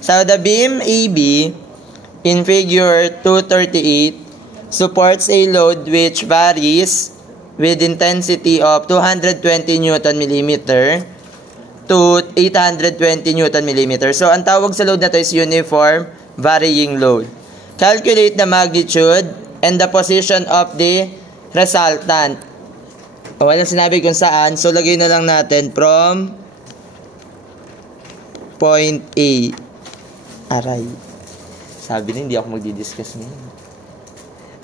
So, the beam AB in figure 238 supports a load which varies with intensity of 220 Newton millimeter to 820 Newton millimeter. So, ang tawag sa load na to is uniform varying load. Calculate the magnitude and the position of the resultant. Walang sinabi kung saan. So, lagay na lang natin from point A. Aray. Sabi na, hindi ako magdi-discuss ngayon.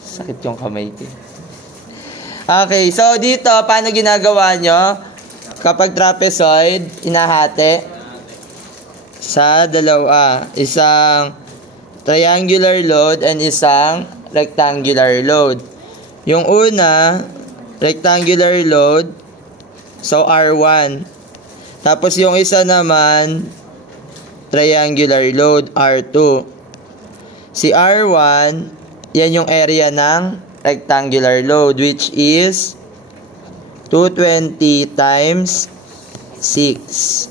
Sakit yung kamay ko. Okay, so dito, paano ginagawa nyo? Kapag trapezoid, inahati sa dalawa. Isang triangular load and isang rectangular load. Yung una, rectangular load, so R1. Tapos yung isa naman, triangular load, R2. Si R1, yan yung area ng rectangular load, which is 220 times 6.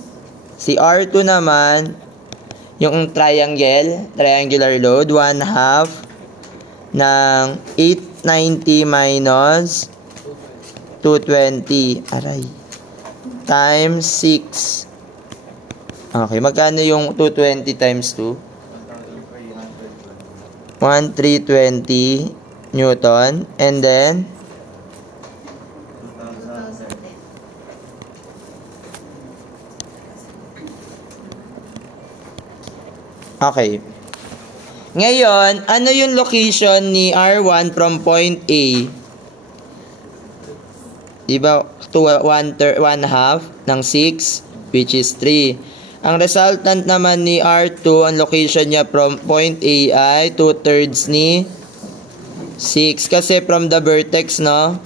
Si R2 naman, yung triangular load, 1/2 ng 890 minus 220. Aray. Times 6. Okay, magkano yung 220 times 2? 1320 Newton. And then, okay. Ngayon, ano yung location ni R1 from point A? Diba, to 1/2 ng 6, which is 3. Ang resultant naman ni R2, ang location niya from point A ay 2/3 ni 6. Kasi from the vertex, no?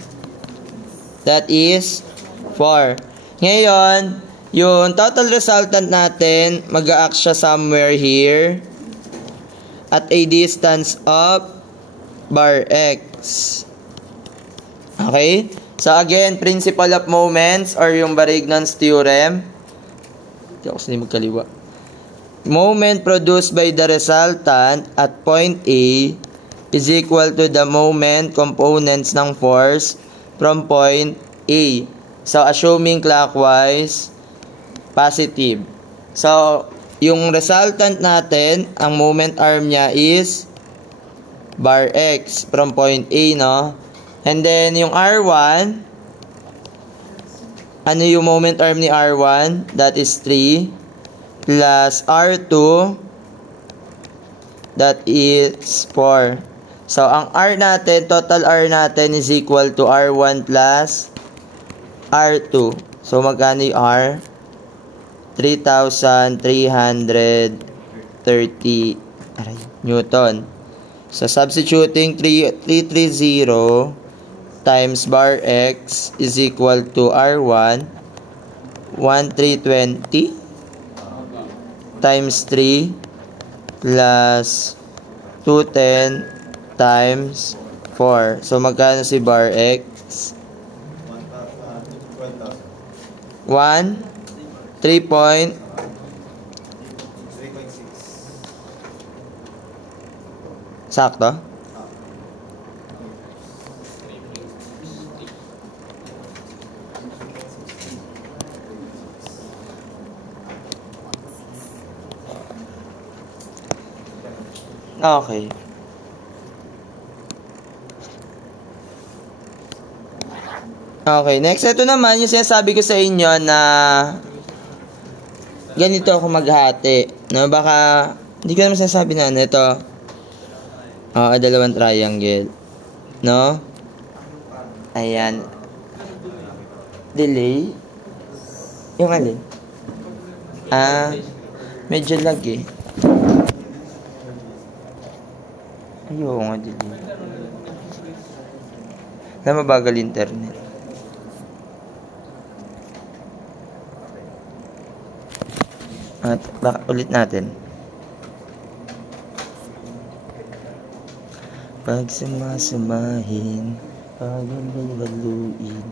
That is 4. Ngayon, yung total resultant natin, mag-a-act siya somewhere here at a distance of bar X. Okay? So again, principle of moments or yung Varignon's theorem. Hindi ako sila magkaliwa. Moment produced by the resultant at point A is equal to the moment components ng force from point A. So assuming clockwise, positive. So, yung resultant natin, ang moment arm niya is bar X from point A, no? And then, yung R1, ano yung moment arm ni R1? That is 3 plus R2, that is 4. So, ang R natin, total R natin is equal to R1 plus R2. So, magkano yung R? 3,330 Newton. So, substituting 330 times bar X is equal to R1, 1320 times 3 plus 210 times 4. So, magkano si bar X? 3.6. Sakto? Okay. Okay, next ito naman yung sinasabi ko sa inyo na ganito ako maghati. No, baka hindi ko naman sinasabi na ano ito. Dalawang triangle. No? Ayan. Delay. Yung alin? Medyo lag eh. Ayoko nga delay. Na mabagal internet. At baka ulit natin. Pag sumasamahin, pag baluin.